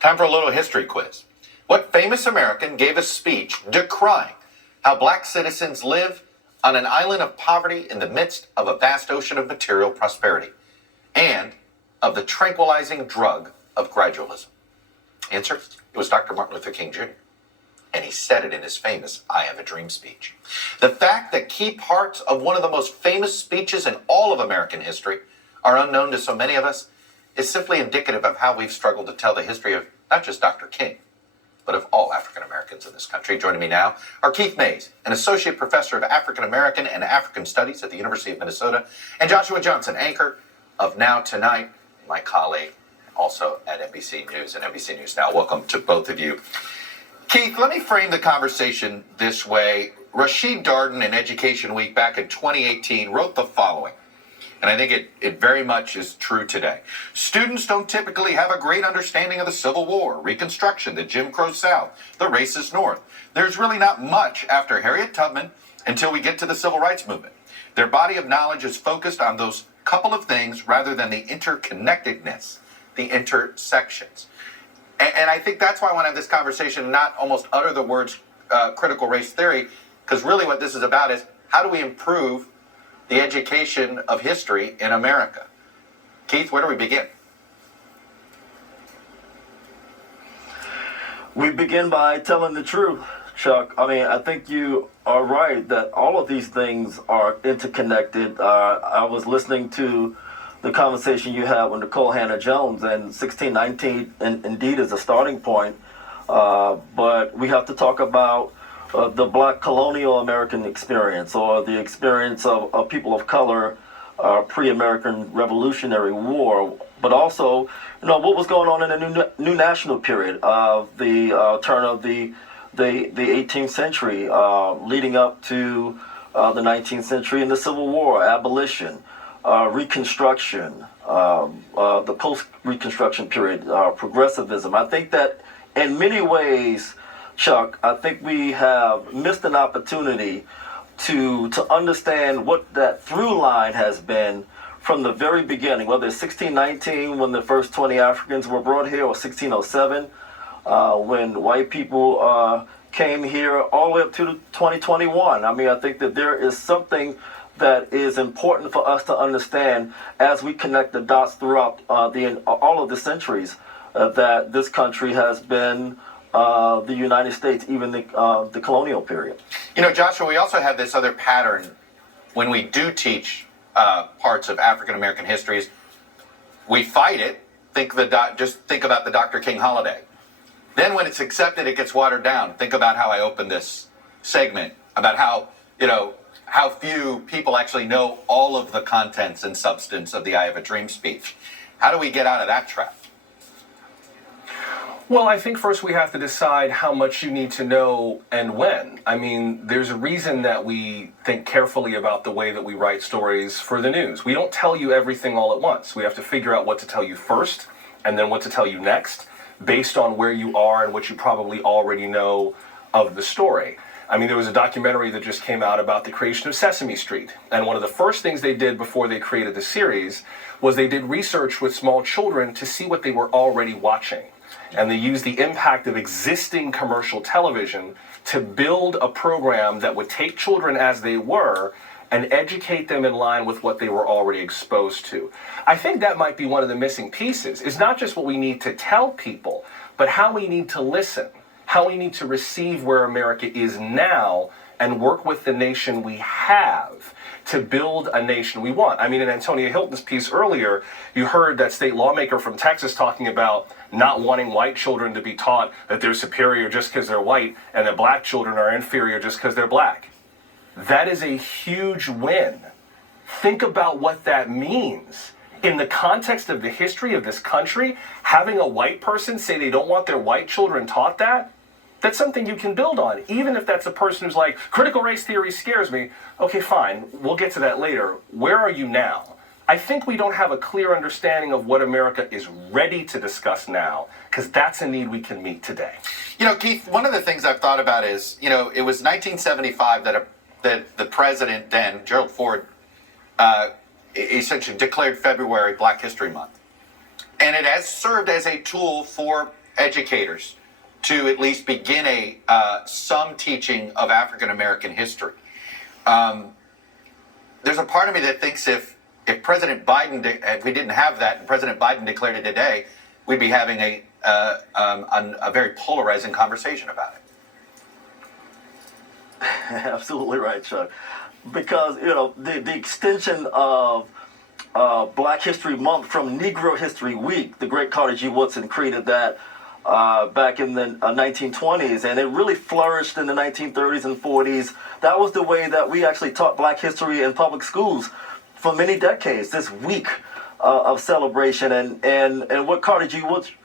Time for a little history quiz. What famous American gave a speech decrying how black citizens live on an island of poverty in the midst of a vast ocean of material prosperity and of the tranquilizing drug of gradualism? Answer, it was Dr. Martin Luther King Jr. And he said it in his famous I Have a Dream speech. The fact that key parts of one of the most famous speeches in all of American history are unknown to so many of us is simply indicative of how we've struggled to tell the history of not just Dr. King, but of all African Americans in this country. Joining me now are Keith Mays, an associate professor of African American and African Studies at the University of Minnesota, and Joshua Johnson, anchor of Now Tonight, my colleague, also at NBC News and NBC News Now. Welcome to both of you. Keith, let me frame the conversation this way. Rashid Darden in Education Week back in 2018 wrote the following, and I think it very much is true today. Students don't typically have a great understanding of the Civil War, Reconstruction, the Jim Crow South, the racist North. There's really not much after Harriet Tubman until we get to the Civil Rights Movement. Their body of knowledge is focused on those couple of things rather than the interconnectedness, the intersections. And I think that's why I want to have this conversation and not almost utter the words critical race theory, because really what this is about is how do we improve the education of history in America? Keith, where do we begin? We begin by telling the truth, Chuck. I mean, I think you are right that all of these things are interconnected. I was listening to the conversation you had with Nicole Hannah-Jones, and 1619 indeed is a starting point. But we have to talk about the black colonial American experience, or the experience of people of color pre-American Revolutionary War, but also, what was going on in the new national period of the turn of the 18th century, leading up to the 19th century and the Civil War, abolition, Reconstruction, the post-Reconstruction period, progressivism. I think that in many ways, Chuck, I think we have missed an opportunity to understand what that through line has been from the very beginning, whether it's 1619 when the first 20 Africans were brought here, or 1607 when white people came here, all the way up to 2021. I mean, I think that there is something that is important for us to understand as we connect the dots throughout all of the centuries that this country has been the United States, even the colonial period. Joshua, we also have this other pattern when we do teach parts of African American histories. We fight it. Just think about the Dr. King holiday. Then when it's accepted, it gets watered down. Think about how I opened this segment, about how few people actually know all of the contents and substance of the I Have a Dream speech. How do we get out of that trap? Well, I think first we have to decide how much you need to know and when. I mean, there's a reason that we think carefully about the way that we write stories for the news. We don't tell you everything all at once. We have to figure out what to tell you first and then what to tell you next based on where you are and what you probably already know of the story. I mean, there was a documentary that just came out about the creation of Sesame Street. And one of the first things they did before they created the series was they did research with small children to see what they were already watching. And they used the impact of existing commercial television to build a program that would take children as they were and educate them in line with what they were already exposed to. I think that might be one of the missing pieces. It's not just what we need to tell people, but how we need to listen, how we need to receive where America is now and work with the nation we have to build a nation we want. I mean, in Antonia Hilton's piece earlier, you heard that state lawmaker from Texas talking about not wanting white children to be taught that they're superior just because they're white and that black children are inferior just because they're black. That is a huge win. Think about what that means. In the context of the history of this country, having a white person say they don't want their white children taught that's something you can build on, even if that's a person who's like, critical race theory scares me. Okay, fine, we'll get to that later. Where are you now? I think we don't have a clear understanding of what America is ready to discuss now, because that's a need we can meet today. Keith, one of the things I've thought about is, it was 1975 that the president then, Gerald Ford, essentially declared February Black History Month. And it has served as a tool for educators to at least begin some teaching of African American history. There's a part of me that thinks if President Biden, if we didn't have that, and President Biden declared it today, we'd be having a very polarizing conversation about it. Absolutely right, Chuck. Because the extension of Black History Month from Negro History Week, the great Carter G. Woodson created that back in the 1920s, and it really flourished in the 1930s and 40s. That was the way that we actually taught Black history in public schools for many decades. This week of celebration, and what Carter G.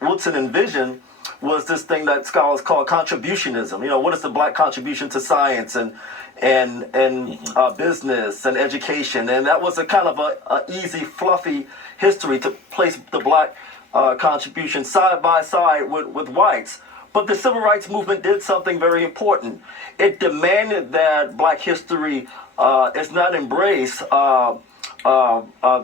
Woodson envisioned was this thing that scholars call contributionism. What is the Black contribution to science and business and education? And that was a kind of a easy, fluffy history to place the Black contribution side by side with whites. But the Civil Rights Movement did something very important. It demanded that Black history is not embraced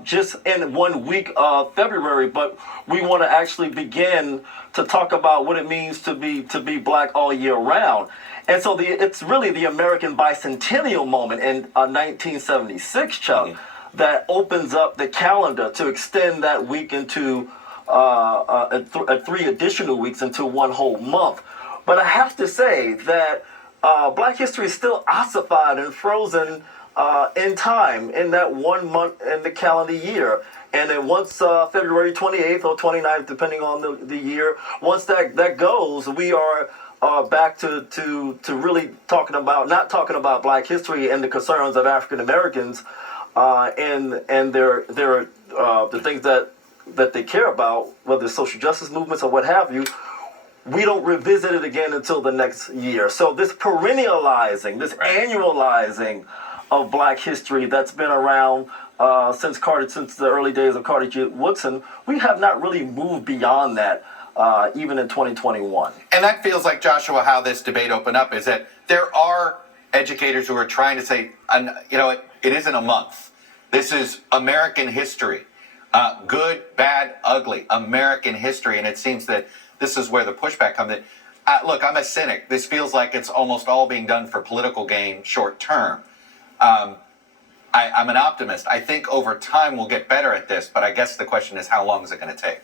just in 1 week of February, but we want to actually begin to talk about what it means to be Black all year round. And so it's really the American bicentennial moment in 1976, Chuck, that opens up the calendar to extend that week into 3 additional weeks into 1 whole month. But I have to say that Black history is still ossified and frozen in time in that 1 month in the calendar year. And then once February 28th or 29th, depending on the year, once that goes, we are back to really not talking about Black history and the concerns of African Americans and their the things that they care about, whether it's social justice movements or what have you. We don't revisit it again until the next year. So this perennializing, this annualizing of Black history that's been around since the early days of Carter G. Woodson, we have not really moved beyond that, even in 2021. And that feels like, Joshua, how this debate opened up, is that there are educators who are trying to say, it isn't a month. This is American history. Good, bad, ugly, American history. And it seems that this is where the pushback comes in. Look, I'm a cynic. This feels like it's almost all being done for political gain short term. I'm an optimist. I think over time we'll get better at this, but I guess the question is, how long is it going to take?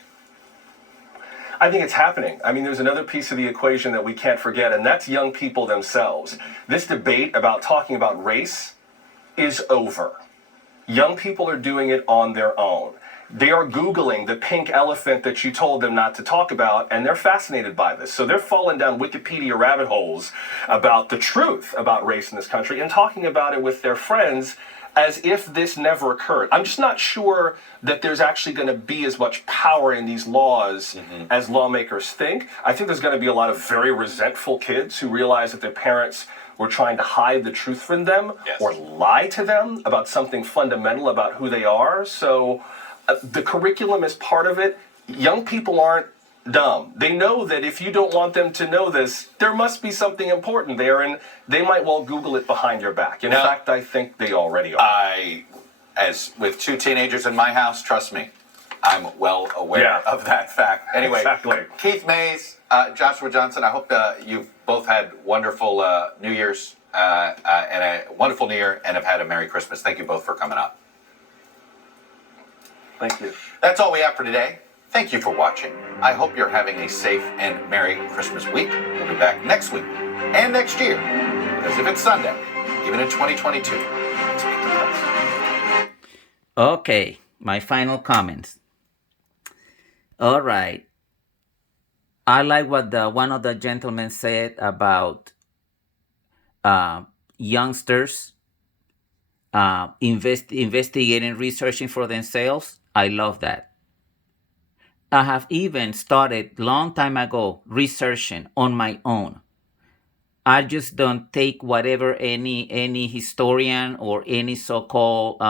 I think it's happening. I mean, there's another piece of the equation that we can't forget, and that's young people themselves. This debate about talking about race is over. Young people are doing it on their own. They are Googling the pink elephant that you told them not to talk about, and they're fascinated by this. So they're falling down Wikipedia rabbit holes about the truth about race in this country and talking about it with their friends as if this never occurred. I'm just not sure that there's actually going to be as much power in these laws as lawmakers think. I think there's going to be a lot of very resentful kids who realize that their parents were trying to hide the truth from them or lie to them about something fundamental about who they are. So the curriculum is part of it. Young people aren't dumb. They know that if you don't want them to know this, there must be something important there, and they might well Google it behind your back. In fact, I think they already are. As with 2 teenagers in my house, trust me, I'm well aware of that fact. Anyway, exactly. Keith Mays, Joshua Johnson, I hope you've both had wonderful New Year's and a wonderful New Year, and have had a Merry Christmas. Thank you both for coming up. Thank you. That's all we have for today. Thank you for watching. I hope you're having a safe and Merry Christmas week. We'll be back next week and next year, because if it's Sunday, even in 2022, let's make the best. Okay, my final comments. All right. I like what one of the gentlemen said about youngsters investigating, researching for themselves. I love that. I have even started long time ago researching on my own. I just don't take whatever any historian or any so-called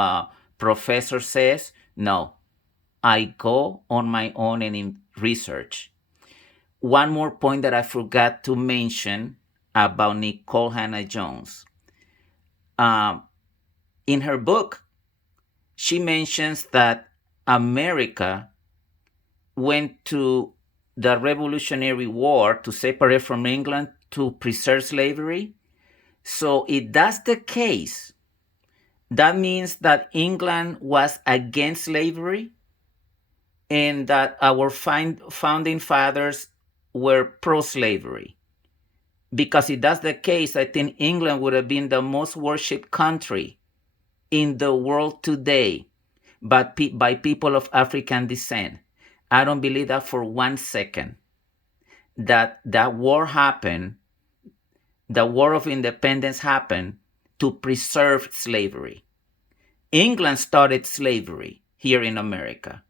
professor says. No, I go on my own and in research. One more point that I forgot to mention about Nikole Hannah-Jones. In her book, she mentions that America went to the Revolutionary War to separate from England to preserve slavery. So if that's the case, that means that England was against slavery and that our founding fathers were pro-slavery. Because if that's the case, I think England would have been the most worshipped country in the world today by people of African descent. I don't believe that for 1 second. That war happened, the War of Independence happened to preserve slavery. England started slavery here in America.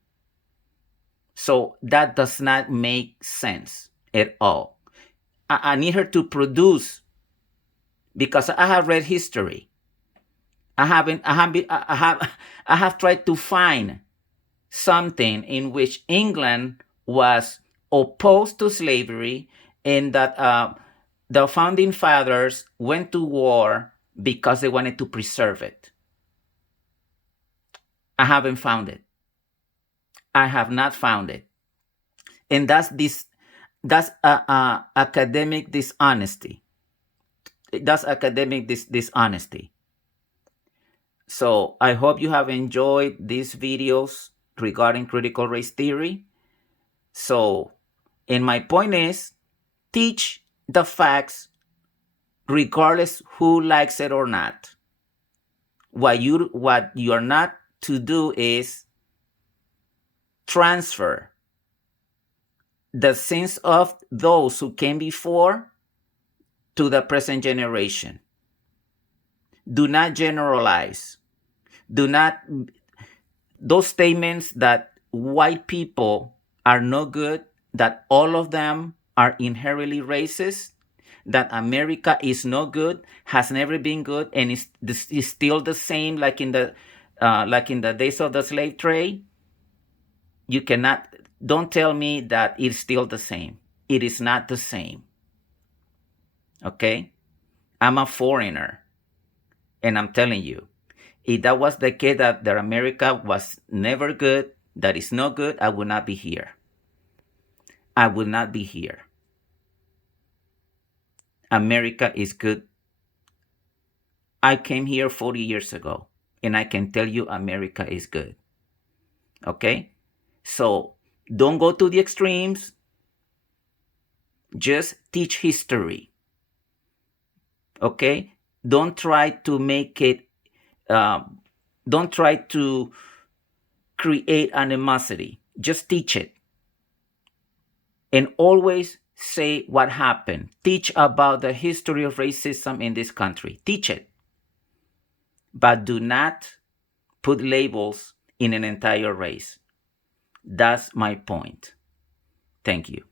So that does not make sense at all. I need her to produce, because I have read history. I have tried to find something in which England was opposed to slavery and that the founding fathers went to war because they wanted to preserve it. I haven't found it. I have not found it. And that's academic dishonesty. That's academic dishonesty. So I hope you have enjoyed these videos regarding critical race theory. So, and my point is, teach the facts regardless who likes it or not. What you're not to do is transfer the sins of those who came before to the present generation. Do not generalize. Those statements that white people are no good, that all of them are inherently racist, that America is no good, has never been good, and is still the same like in the days of the slave trade. You cannot, don't tell me that it's still the same. It is not the same. Okay? I'm a foreigner. And I'm telling you, if that was the case, that America was never good, that is no good, I would not be here. I will not be here. America is good. I came here 40 years ago, and I can tell you America is good. Okay? So don't go to the extremes. Just teach history. Okay? Don't try to make it, don't try to create animosity. Just teach it. And always say what happened. Teach about the history of racism in this country. Teach it. But do not put labels in an entire race. That's my point. Thank you.